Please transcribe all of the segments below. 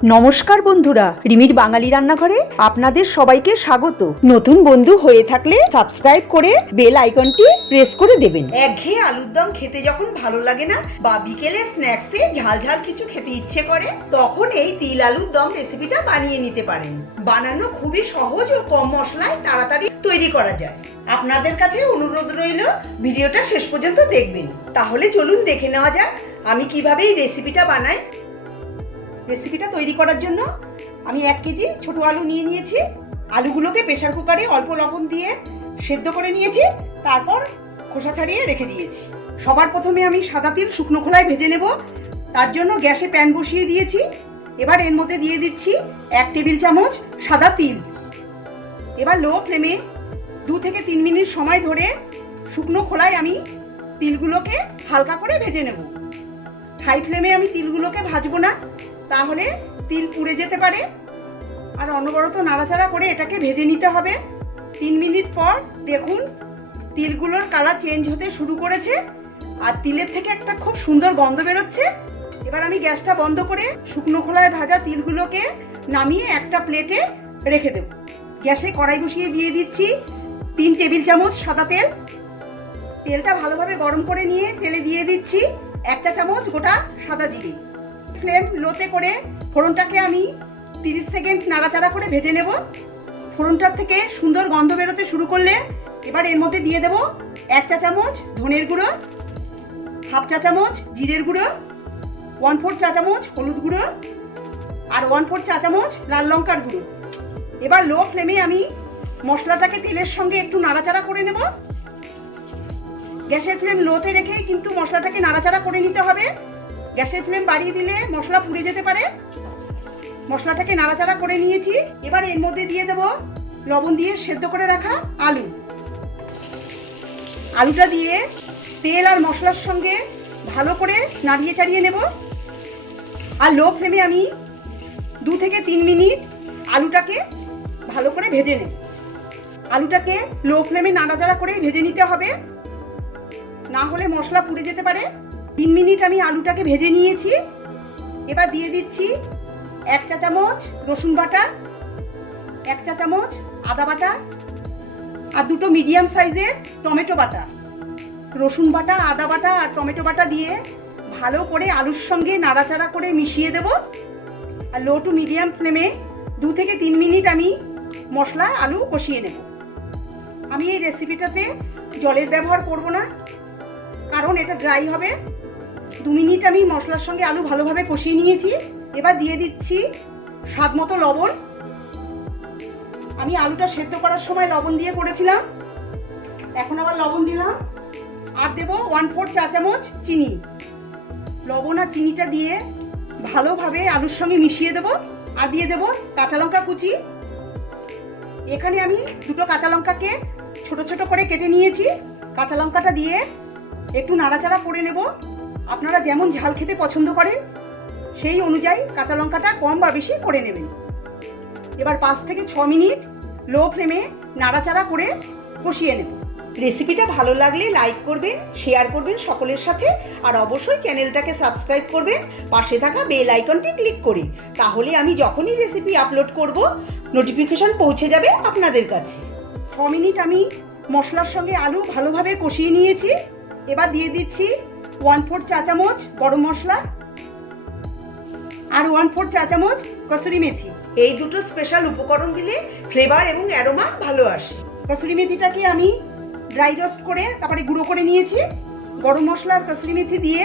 নমস্কার বন্ধুরা, রিমির বাঙালি রান্নাঘরে আপনাদের সবাইকে স্বাগত। নতুন বন্ধু হয়ে থাকলে সাবস্ক্রাইব করে বেল আইকনটি প্রেস করে দেবেন। একঘেয়ে আলুর দম খেতে যখন ভালো লাগে না বা বিকেলে স্ন্যাক্সে ঝাল ঝাল কিছু খেতে ইচ্ছে করে, তখন এই তিল আলুর দম রেসিপিটা বানিয়ে নিতে পারেন। বানানো খুবই সহজ ও কম মশলায় তাড়াতাড়ি তৈরি করা যায়। আপনাদের কাছে অনুরোধ রইল ভিডিওটা শেষ পর্যন্ত দেখবেন। তাহলে চলুন দেখে নেওয়া যাক আমি কিভাবে এই রেসিপিটা বানাই। রেসিপিটা তৈরি করার জন্য আমি 1 কেজি ছোট আলু নিয়ে নিয়েছি। আলুগুলোকে প্রেসার কুকারে অল্প লবণ দিয়ে সেদ্ধ করে নিয়েছি, তারপর খোসা ছাড়িয়ে রেখে দিয়েছি। সবার প্রথমে আমি সাদা তিল শুকনো খোলায় ভেজে নেব। তার জন্য গ্যাসে প্যান বসিয়ে দিয়েছি। এবার এর মধ্যে দিয়ে দিচ্ছি 1 টেবিল চামচ সাদা তিল। এবার লো ফ্লেমে 2 থেকে 3 মিনিট সময় ধরে শুকনো খোলায় আমি তিলগুলোকে হালকা করে ভেজে নেব। হাই ফ্লেমে আমি তিলগুলোকে ভাজবো না, তাহলে তিল পুড়ে যেতে পারে। আর অনবরত নাড়াচাড়া করে এটাকে ভেজে নিতে হবে। 3 মিনিট পর দেখুন তিলগুলোর কালার চেঞ্জ হতে শুরু করেছে আর তিলের থেকে একটা খুব সুন্দর গন্ধ বেরোচ্ছে। এবার আমি গ্যাসটা বন্ধ করে শুকনো খোলায় ভাজা তিলগুলোকে নামিয়ে একটা প্লেটে রেখে দেব। গ্যাসে কড়াই বসিয়ে দিয়ে দিচ্ছি 3 টেবিল চামচ সাদা তেল। তেলটা ভালোভাবে গরম করে নিয়ে তেলে দিয়ে দিচ্ছি 1 চা চামচ গোটা সাদা জিরে। ফ্লেম লোতে করে ফোড়নটাকে আমি 30 সেকেন্ড নাড়াচাড়া করে ভেজে নেব। ফোড়নটার থেকে সুন্দর গন্ধ বেরোতে শুরু করলে এবার এর মধ্যে দিয়ে দেব 1 চা চামচ ধনের গুঁড়ো, 1/2 চা চামচ জিরের গুঁড়ো, 1/4 চা চামচ হলুদ গুঁড়ো আর 1/4 চা চামচ লাল লঙ্কার গুঁড়ো। এবার লো ফ্লেমে আমি মশলাটাকে তেলের সঙ্গে একটু নাড়াচাড়া করে নেব। গ্যাসের ফ্লেম লোতে রেখে কিন্তু মশলাটাকে নাড়াচাড়া করে নিতে হবে। গ্যাসের ফ্লেম বাড়িয়ে দিলে মশলা পুড়ে যেতে পারে। মশলাটাকে নাড়াচাড়া করে নিয়েছি। এবার এর মধ্যে দিয়ে দেব লবণ দিয়ে সেদ্ধ করে রাখা আলু। আলুটা দিয়ে তেল আর মশলার সঙ্গে ভালো করে নাড়িয়ে চাড়িয়ে নেব। আর লো ফ্লেমে আমি 2 থেকে 3 মিনিট আলুটাকে ভালো করে ভেজে নেব। আলুটাকে লো ফ্লেমে নাড়াচাড়া করে ভেজে নিতে হবে, না হলে মশলা পুড়ে যেতে পারে। 3 মিনিট আমি আলুটাকে ভেজে নিয়েছি। এবার দিয়ে দিচ্ছি 1 চা চামচ রসুন বাটা, 1 চা চামচ আদা বাটা আর 2টো মিডিয়াম সাইজের টমেটো বাটা। রসুন বাটা, আদা বাটা আর টমেটো বাটা দিয়ে ভালো করে আলুর সঙ্গে নাড়াচাড়া করে মিশিয়ে দেব। আর লো টু মিডিয়াম ফ্লেমে 2 থেকে 3 মিনিট আমি মশলা আলু কষিয়ে নেব। আমি এই রেসিপিটাতে জলের ব্যবহার করব না, কারণ এটা ড্রাই হবে। 2 মিনিট আমি মশলার সঙ্গে আলু ভালোভাবে কষিয়ে নিয়েছি। এবার দিয়ে দিচ্ছি স্বাদ মতো লবণ। আমি আলুটা সেদ্ধ করার সময় লবণ দিয়ে করেছিলাম, এখন আবার লবণ দিলাম। আর দেব 1/4 চা চামচ চিনি। লবণ আর চিনিটা দিয়ে ভালোভাবে আলুর সঙ্গে মিশিয়ে দেব। আর দিয়ে দেব কাঁচা লঙ্কা কুচি। এখানে আমি 2টো কাঁচা লঙ্কাকে ছোট ছোট করে কেটে নিয়েছি। কাঁচা লঙ্কাটা দিয়ে একটু নাড়াচাড়া করে নেব। আপনারা যেমন ঝাল খেতে পছন্দ করেন সেই অনুযায়ী কাঁচা লঙ্কাটা কম বা বেশি করে নেবেন। এবার 5 থেকে 6 মিনিট লো ফ্লেমে নাড়াচাড়া করে কষিয়ে নেব। রেসিপিটা ভালো লাগলে লাইক করবেন, শেয়ার করবেন সকলের সাথে আর অবশ্যই চ্যানেলটাকে সাবস্ক্রাইব করবেন পাশে থাকা বেল আইকনটি ক্লিক করে। তাহলে আমি যখনই রেসিপি আপলোড করব নোটিফিকেশন পৌঁছে যাবে আপনাদের কাছে। 6 মিনিট আমি মশলার সঙ্গে আলু ভালোভাবে কষিয়ে নিয়েছি। এবার দিয়ে দিচ্ছি 1/4 চা চামচ গরম মশলা আর 1/4 চা চামচ কসুরি মেথি। এই দুটো স্পেশাল উপকরণ দিলে ফ্লেভার এবং অ্যারোমা ভালো আসে। কসুরি মেথিটাকে আমি ড্রাই রোস্ট করে তারপরে গুঁড়ো করে নিয়েছি। গরম মশলা আর কসুরি মেথি দিয়ে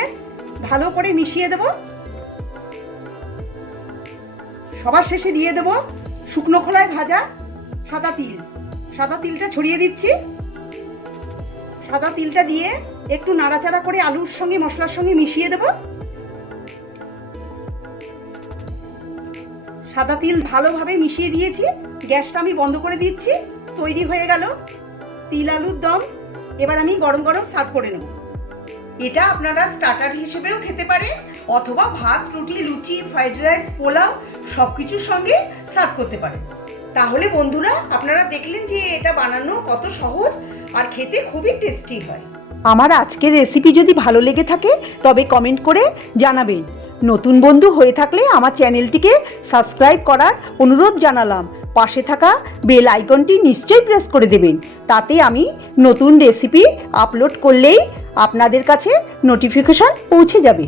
ভালো করে মিশিয়ে দেব। সবার শেষে দিয়ে দেব শুকনো খোলায় ভাজা সাদা তিল। সাদা তিলটা ছড়িয়ে দিচ্ছি। সাদা তিলটা দিয়ে একটু নাড়াচাড়া করে আলুর সঙ্গে মশলার সঙ্গে মিশিয়ে দেব। সাদা তিল ভালোভাবে মিশিয়ে দিয়েছি। গ্যাসটা আমি বন্ধ করে দিচ্ছি। তৈরি হয়ে গেল তিল আলুর দম। এবার আমি গরম গরম সার্ভ করে নেব। এটা আপনারা স্টার্টার হিসেবেও খেতে পারেন অথবা ভাত, রুটি, লুচি, ফ্রাইড রাইস, পোলাও সব কিছুর সঙ্গে সার্ভ করতে পারেন। তাহলে বন্ধুরা আপনারা দেখলেন যে এটা বানানো কত সহজ আর খেতে খুবই টেস্টি হয়। আমার আজকের রেসিপি যদি ভালো লেগে থাকে তবে কমেন্ট করে জানাবেন। নতুন বন্ধু হয়ে থাকলে আমার চ্যানেলটিকে সাবস্ক্রাইব করার অনুরোধ জানালাম। পাশে থাকা বেল আইকনটি নিশ্চয়ই প্রেস করে দেবেন, তাতে আমি নতুন রেসিপি আপলোড করলেই আপনাদের কাছে নোটিফিকেশন পৌঁছে যাবে।